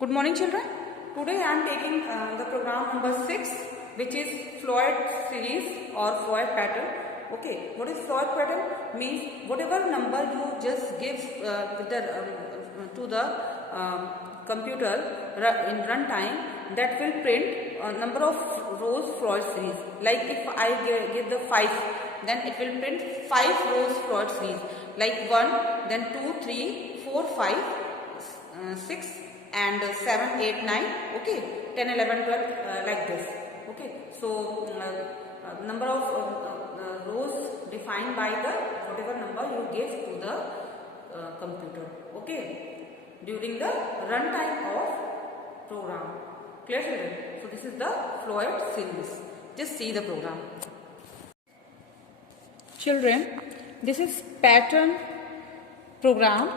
Good morning, children. Today I am taking the program number 6, which is fluid series or fluid pattern. Okay, what is fluid pattern? Means whatever number you just give to the computer in runtime, that will print number of rows fluid series. Like if I give the 5, then it will print 5 rows fluid series. Like 1, then 2, 3, 4, 5, 6 and 7, 8, 9, okay, 10, 11, 12, like this. Okay, so number of rows defined by the whatever number you give to the computer, okay, during the runtime of program. Clear, children? So this is the fluid series. Just see the program. Children, this is pattern program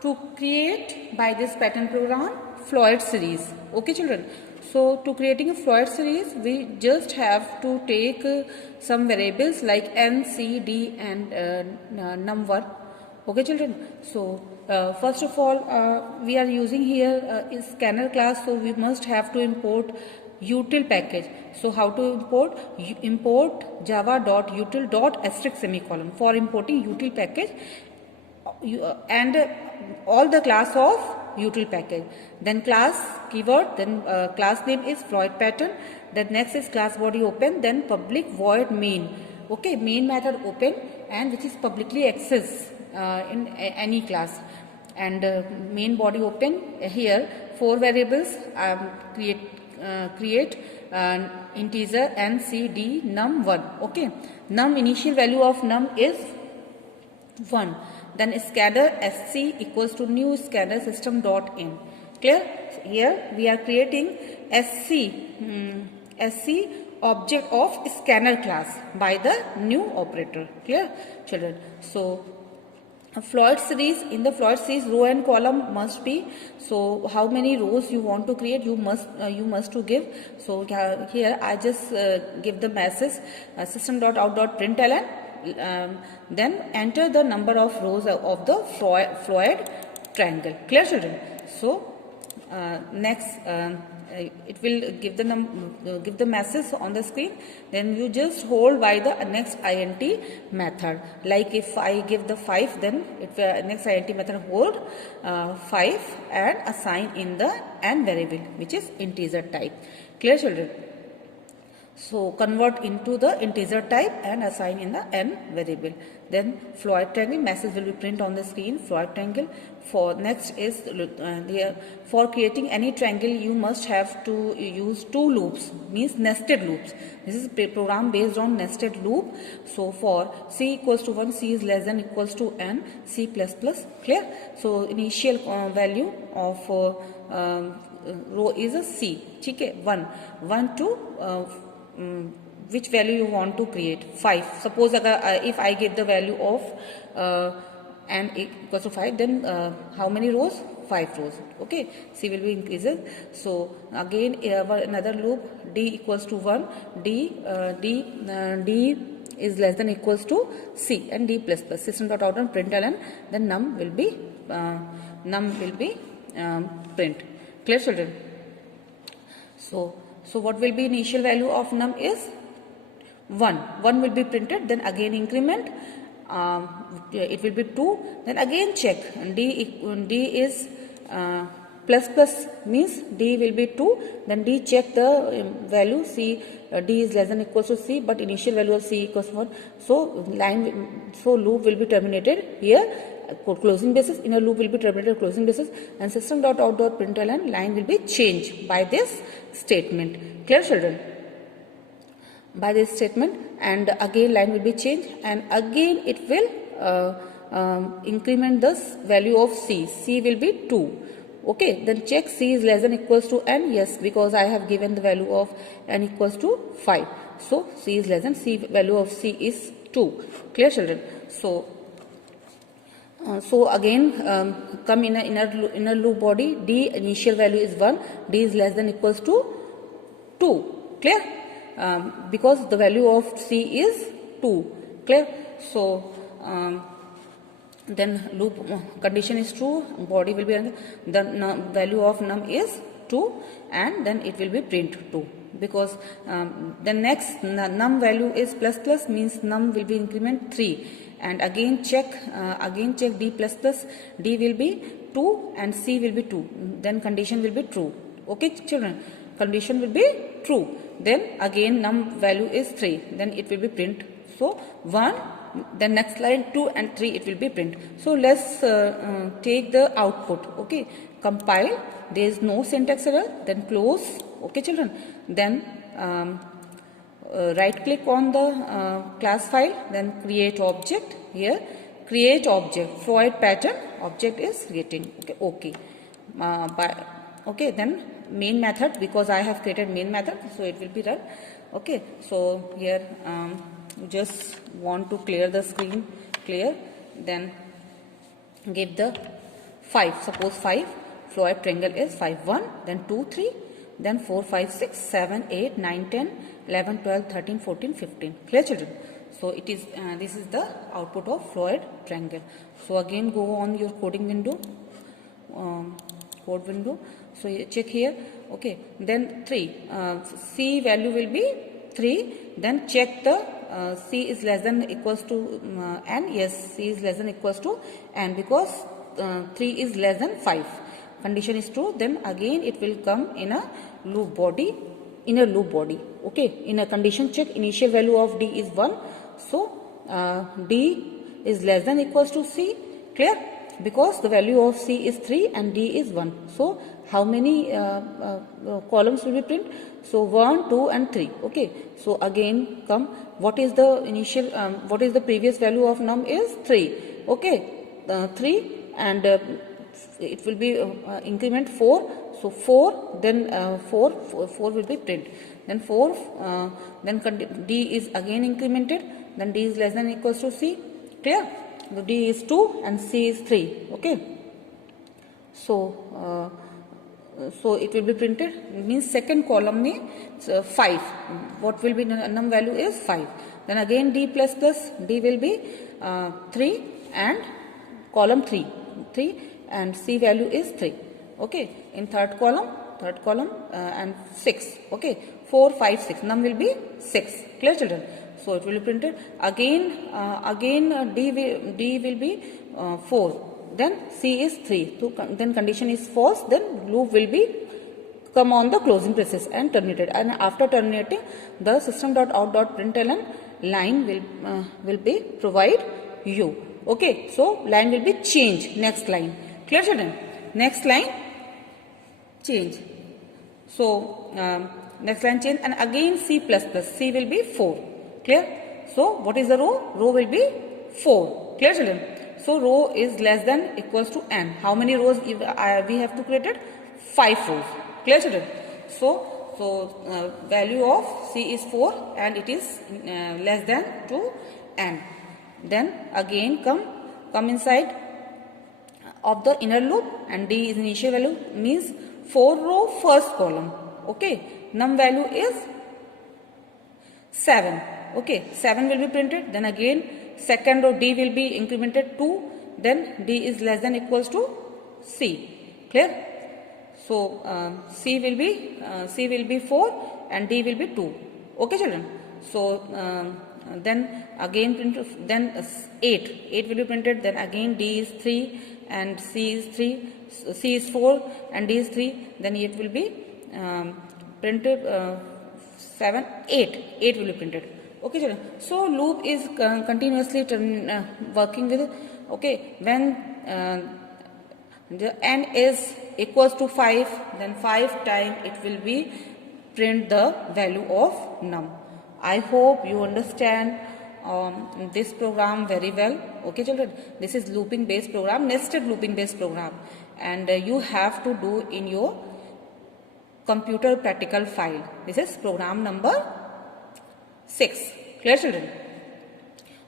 to create by this pattern program fluid series. Okay, children. So to creating a fluid series, we just have to take some variables like n, c, d and num1. Okay, children. So first of all, we are using here is scanner class, so we must have to import util package. So how to import? Import java.util.*semicolon for importing util package and all the class of util package. Then class keyword, then class name is fluid pattern, then next is class body open, then public void main. Okay, main method open and which is publicly accessed in any class, and main body open. Here 4 variables create integer n, c, d, num1. Okay, num initial value of num is 1. Then scatter sc equals to new scatter system dot in. Clear? Here we are creating sc object of scanner class by the new operator. Clear, children? So a fluid series, in the fluid series row and column must be. So how many rows you want to create, you must to give. So here I just give the message system.out.println. Then enter the number of rows of the fluid triangle. Clear, children? So next it will give the message on the screen. Then you just hold by the next int method. Like if I give the 5, then it will next int method hold 5 and assign in the n variable which is integer type. Clear, children? So convert into the integer type and assign in the n variable. Then fluid triangle message will be print on the screen. Fluid triangle. For next is here for creating any triangle you must have to use 2 loops, means nested loops. This is program based on nested loop. So for c equals to 1, c is less than equals to n, c plus plus. Clear? So initial value of row is a c. Okay, 1 to which value you want to create? 5. Suppose if I give the value of n equals to 5, then how many rows? 5 rows. Okay, c will be increases. So again another loop, d equals to 1, d is less than equals to c and d plus plus. System.out.println, then num will be print. Clear, children? So what will be initial value of num is 1. 1 will be printed, then again increment, it will be 2, then again check. D is plus plus means d will be 2, then d check the value, c d is less than equals to c, but initial value of c equals 1. So loop will be terminated here. Closing basis, inner loop will be terminated closing basis, and system.out.println line will be changed by this statement. Clear, children? By this statement, and again line will be changed, and again it will increment the value of c. C will be 2. Okay, then check c is less than equals to n. Yes, because I have given the value of n equals to 5. So c is less than c, value of c is 2. Clear, children? So again come in a inner loop body. D initial value is 1, d is less than equals to 2. Clear? Because the value of c is 2. Clear? So then loop condition is true, body will be the value of num is 2, and then it will be print 2, because the next num value is plus plus, means num will be increment 3, and again check d plus plus, d will be 2 and c will be 2, then condition will be true. Okay children, condition will be true, then again num value is 3, then it will be print. So 1, then next line 2 and 3 it will be print. So let's take the output. Okay, compile, there is no syntax error, then close. Okay children, then right click on the class file, then create object. Here create object, Floyd pattern object is creating. Okay, okay, then main method, because I have created main method, so it will be run. Okay, so here just want to clear the screen, clear, then give the 5, suppose 5, Floyd triangle is 5, 1, then 2, 3, then 4, 5, 6, 7, 8, 9, 10, 11, 12, 13, 14, 15. Clear children? So it is this is the output of Floyd triangle. So again go on your coding window, code window. So check here. Okay, then 3, C value will be 3, then check the C is less than equals to n. Yes, C is less than equals to n, because 3 is less than 5. Condition is true, then again it will come in a loop body, inner loop body. Okay, in a condition check, initial value of d is 1, so d is less than equals to C. Clear? Because the value of C is 3 and d is 1. So how many columns will be print? So 1, 2 and 3. Okay, so again come, what is the initial what is the previous value of num is 3. Okay, 3, and it will be increment 4, so 4, then 4 will be print, then 4, then d is again incremented, then d is less than equals to C. Clear? So d is 2 and C is 3. Okay, so so it will be printed, means second column में 5, what will be num value is 5, then again d plus plus, d will be 3 and column 3 and C value is 3. Okay, in third column and 6. Okay, 4, 5, 6, num will be 6. Clear children? So it will be printed again. D will be 4. Then C is 3. So then condition is false. Then loop will be come on the closing process and terminated. And after terminating, the system.out.println line will be provide you. Okay, so line will be changed. Next line. Clear children? Next line change. So next line change, and again C plus plus. C will be 4. Clear? So what is the row? Row will be 4. Clear children? So row is less than equals to n. How many rows we have to create? 5 rows. Clear children? So value of C is 4 and it is less than to n. Then again come inside of the inner loop, and D is initial value, means 4 row first column. Okay, num value is 7. Okay, 7 will be printed. Then again second row D will be incremented 2. Then D is less than equals to C. Clear? So C will be 4 and D will be 2. Okay children? So then again print, then 8 will be printed. Then again D is 3 and C is 3. C is 4 and D is 3. Then it will be printed 7, 8 will be printed. Okay children? So loop is continuously working with. Okay, when the n is equals to 5, then 5 times it will be print the value of num. I hope you understand this program very well. Okay children, this is looping based program, nested looping based program, and you have to do in your computer practical file. This is program number 6. Clear children?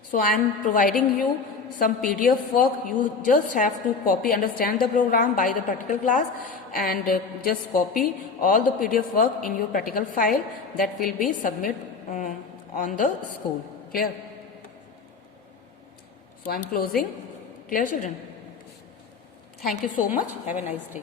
So I am providing you some PDF work. You just have to copy, understand the program by the practical class, and just copy all the PDF work in your practical file that will be submit on the school. Clear? So I am closing. Clear children? Thank you so much. Have a nice day.